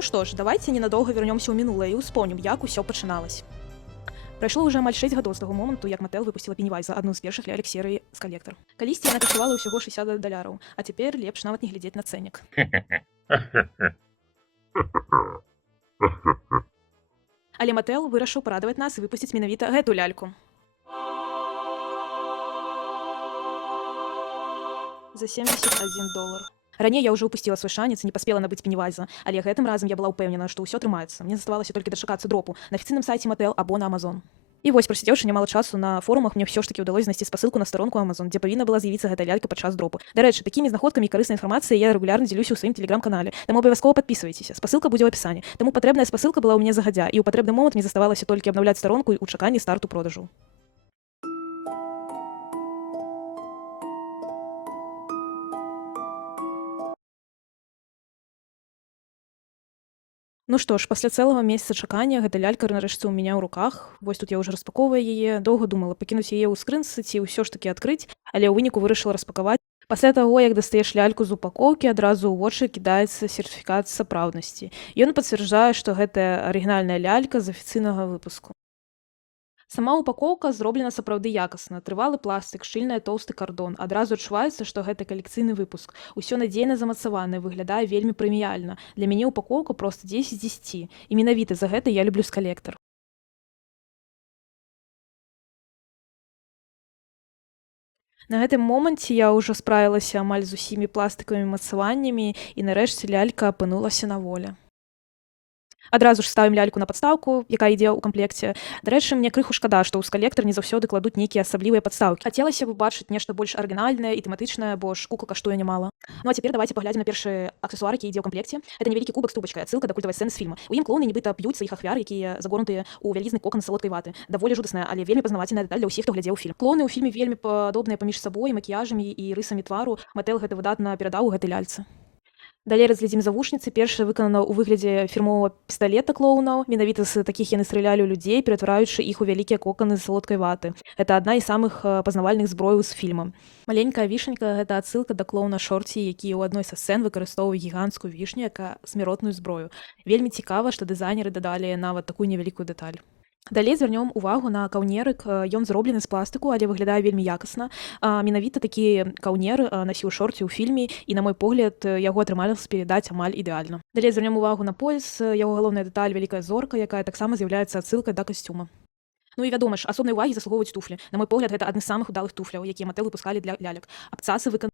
Ну что ж, давайте ненадолго вернемся ў мінулае і ўспомнім, як усё пачыналось. Прайшло ўжо амаль 6 гадоў з таго моманту, як Mattel выпусціла Пеннівайза, адну з першых лялек серыі з калектар. Калісьці яна каштавала ўсяго $60, а цяпер лепш нават не глядзець на цэннік. Але Mattel вырашыў парадаваць нас і выпусціць менавіта гэту ляльку. За $71. Раней я ўжо ўпусціла свой шанец і не паспела набыць Пеннівайза, але гэтым разам я была ўпэўнена, што ўсё атрымаецца. Мне заставалася толькі дачакацца дропу на афіцыйным сайце Mattel або на Amazon. І вось, прасядзеўшы нямала часу на форумах, мне ўсё ж такі ўдалося знайсці спасылку на старонку Amazon, дзе павінна была з'явіцца гэта лялька падчас дропу. Дарэчы, такімі знаходкамі і карыснай інфармацыяй я рэгулярна дзелюся ў сваім тэлеграм-канале, таму абавязкова падпісвайцеся. Спасылка будзе ў апісані. Таму патрэбная спасылка была ў мяне загадзя, і ў патрэбны момант мне заставалася толькі абнаўляць старонку ў чаканні старту продажу. Ну што ж, пасля цэлага месяца чакання гэта лялька нарэшце ў мяне ў руках. Вось тут я ўжо распаковваю яе, доўга думала пакінуць яе ў скрынцы ці ўсё ж такі адкрыць, але ў выніку вырашыла распакаваць. Пасля таго, як дастаеш ляльку з упакоўкі, адразу ў вочы кідаецца сертыфікат сапраўднасці. Ён пацвярджае, што гэта арыгінальная лялька з афіцыйнага выпуску. Сама упакоўка зроблена сапраўды якасна. Трывалы пластык, шчыльны тоўсты кардон. Адразу адчуваецца, што гэта калекцыйны выпуск. Усё надзейна замацавана, выглядае вельмі прэміяльна. Для мяне упакоўка проста 10 з 10. І менавіта за гэта я люблю скалектар. На гэтым моманце я ўжо справілася амаль з усімі пластыкавымі мацаваннямі, і нарэшце лялька апынулася на волі. Адразу ж ставім ляльку на падстаўку, якая ідзе ў камплекце. Дарэчы, мне крыху шкада, што ў скалектар не заўсёды кладуць нейкія асаблівыя падстаўкі. Хацелася б убачыць нешта больш арыгінальнае і тэматычнае, бо ж кукла каштуе нямала. Ну а цяпер давайте паглядзім на першы аксесуар, які ідзе ў камплекце. Гэта невялікі кубак з трубачкай, адсылка да культавай сцэны з фільма. У ім клоуны нібыта б'юць сваіх ахвяр, якія загорнутыя ў вялізны кокан з салодкай ваты. Даволі жудасная, але вельмі пазнавательная дэталь для ўсіх, хто глядзеў фільм. Клоуны ў фільме вельмі падобныя паміж сабой, макіяжамі і рысамі твару. Mattel гэта выдатна перадаў у гэтай ляльцы. Далей разглядзім завушніцы. Першая выканана ў выглядзе фірмовага пісталета клоунаў. Менавіта з такіх яны стралялі ў людзей, ператвараючы іх у вялікія коканы з салодкай ваты. Гэта адна з самых пазнавальных зброяў з фільма. Маленькая вішенька — гэта адсылка да клоуна Шорці, які ў адной са сцэн выкарыстоўвае гіганцкую вішню, як смяротную зброю. Вельмі цікава, што дызайнеры дадалі нават такую невялікую дэталь. Далей звярнём увагу на каўнерык. Ён зроблены з пластыку, але выглядае вельмі якасна. Менавіта такі каўнер насіў Шорці ў фільме, і, на мой погляд, яго атрымалася перадаць амаль ідэальна. Далей звярнём увагу на пояс. Яго галоўная дэталь — вялікая зорка, якая таксама з'яўляецца адсылкай да касцюма. Ну і вядома ж, асобнай увагі заслугоўваюць туфлі. На мой погляд, гэта адны з самых удалых туфляў, якія Mattel выпускалі для лялек. Абцасы выкананы